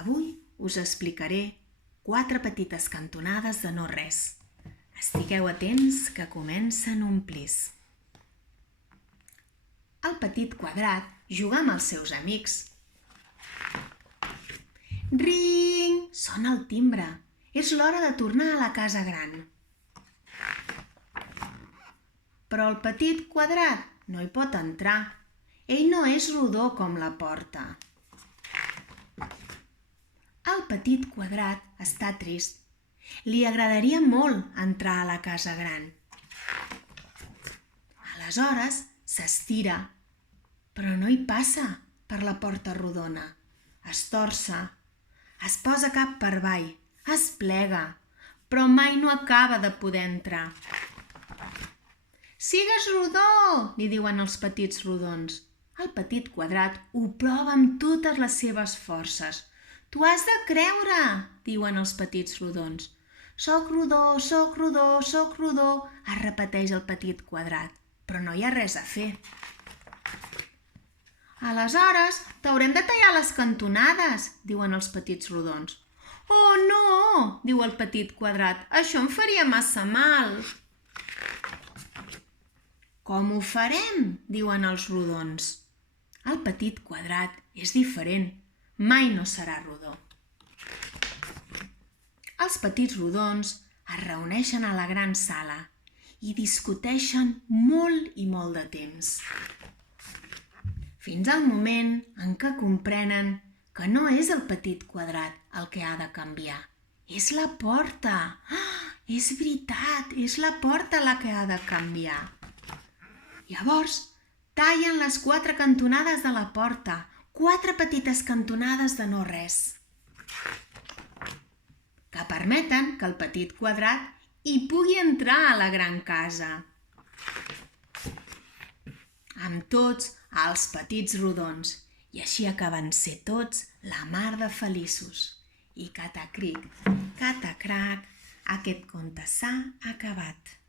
Avui us explicaré 4 petites cantonades de no res. Estigueu atents que comencen un plis. El petit quadrat juga amb els seus amics. Ring! Sona el timbre. És l'hora de tornar a la casa gran. Però el petit quadrat no hi pot entrar. Ell no és rodó com la porta. El petit quadrat està trist. Li agradaria molt entrar a la casa gran. Aleshores s'estira, però no hi passa per la porta rodona. Es torça, es posa cap per avall, es plega, però mai no acaba de poder entrar. «Sigues rodó!», li diuen els petits rodons. El petit quadrat ho prova amb totes les seves forces. «Tu has de creure!», diuen els petits rodons. «Soc rodó, soc rodó, soc rodó», es repeteix el petit quadrat, però no hi ha res a fer. «Aleshores, t'haurem de tallar les cantonades», diuen els petits rodons. «Oh, no!», diu el petit quadrat, «això em faria massa mal». «Com ho farem?», diuen els rodons. El petit quadrat és diferent, mai no serà rodó. Els petits rodons es reuneixen a la gran sala i discuteixen molt i molt de temps. Fins al moment en què comprenen que no és el petit quadrat el que ha de canviar. És la porta. Ah, és veritat, és la porta la que ha de canviar. Llavors, tallen les 4 cantonades de la porta, 4 petites cantonades de no res, que permeten que el petit quadrat hi pugui entrar a la gran casa. Amb tots els petits rodons, i així acaben ser tots la mar de feliços. I catacric, catacrac, aquest conte s'ha acabat.